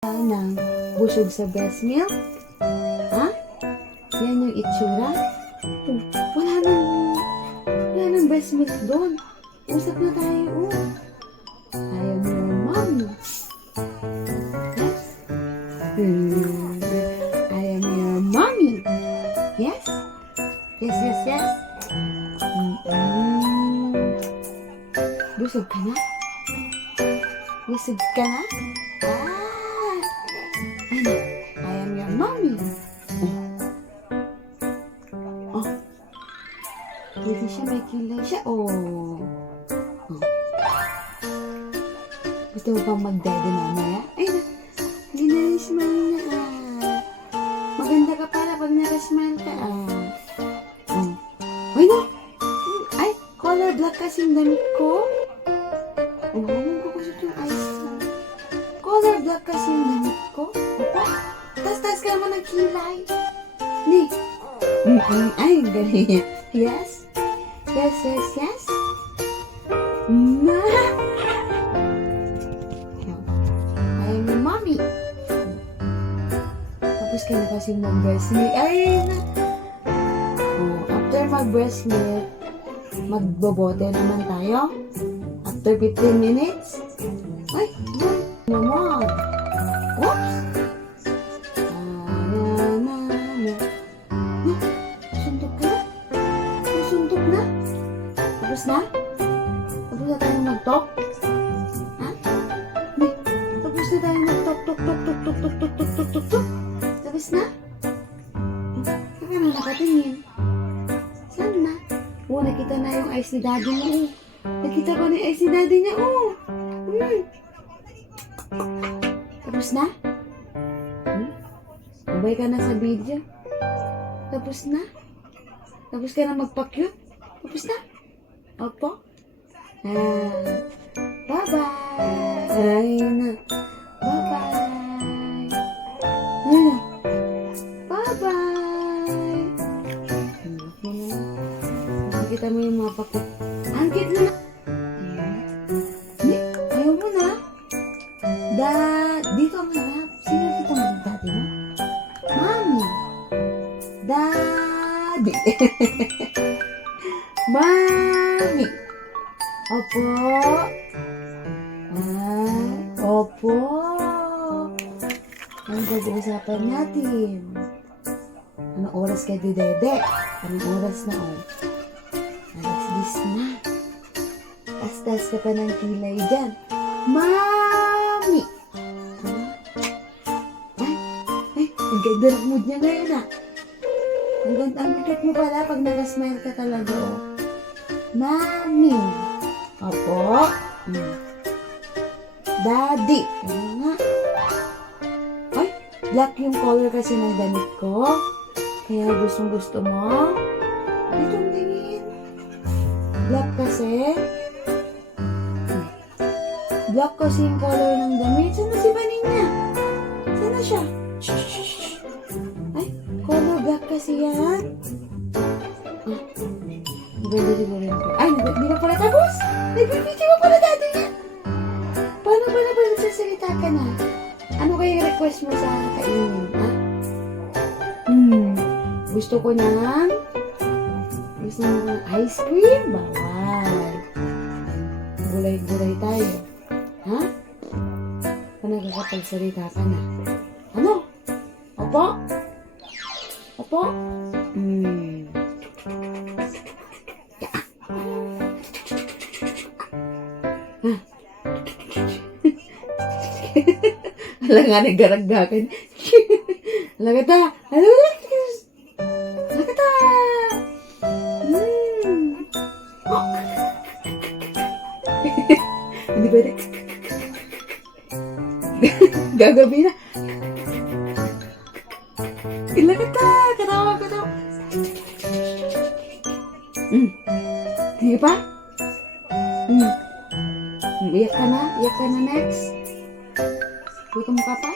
Ng busog sa breast milk? Ha? Yan yung itsura? Oh, wala nang breast milk doon. Usap na tayo, oh. Ayaw mo yung mommy. Yes? Ayaw mo yung mommy. Yes? Yes, yes, yes. Busog ka na? Busog ka na? Ano? I am your mommy. Oh. Pwede siya, may kilay siya. Oh. Gusto mo pang mag-daddy mamaya? Ay, hindi na yung smile na Maganda ka para pag naka-smile ka Ay, no. Ay, color black kasi yung damit ko. Ano ko kasi yung eyes mo. Color black kasi yung damit ko. Opo. Tas-tas ka naman ng kilay. Ni. Ay, ganyan. Yes? Yes, yes, yes? Ma. I am your mommy. Tapos ka na kasi mag-breast milk. Ay, after mag-breast milk, magbobote naman tayo. After 15 minutes. Ay, naman. Oops. Suntok ka na? Suntok na? Tapos na? Tapos na tayong mag-talk? Ha? Tapos na tayong mag-talk, tok. Tapos na? Saan ka na nakatingin? Saan na? Nakita na yung eyes ni daddy mo. Nakita ko na yung eyes ni daddy niya. Tapos na? Babay ka na sa video. Tapos na? Tapos ka na magpa-cute? Tapos na? Opo? Bye-bye! Ay na. Bye-bye! Ay na. Bye-bye! Nakita mo yung mga pakit. Ang cute na. Ayaw mo na. Dito ang harap. Sino kita mo dati mo? Mami. Daddy. Mami. Opo. Opo. Ang pag-uusapan natin. Anong oras ka, Dede? Anong oras na, Alas 10 na. Tas-tas ka pa ng kilay dyan. Mami! Ang ganda ng mood niya ngayon, Ang ganda ang cute mo pala pag nag-smile ka talaga, Mami! Opo. Daddy! Ano nga? Ay, black yung color kasi ng damit ko. Kaya gustong-gusto mo. Itong tingin. Black kasi. Black kasi yung color ng damit. Saan na si Vanina? Saan na siya? Ay, color black kasi yan. Ganda siguro yun. Ay, di ba pala tapos? Nagbibigay mo pala dati niya. Paano ba nagsasalita ka na? Ano kaya request mo sa kainin, Gusto ko ng ice cream? Bawal. Gulay-gulay tayo. Ha? Kung nagkakapagsalita ka na. Ano? Opo? Opo? Alam nga, naggaragdagan. Lagata! Lagata! Hindi pwede. Gagabi na. Lagata! Katawa. Sige pa? Iyak ka na next. Gutom ka pa?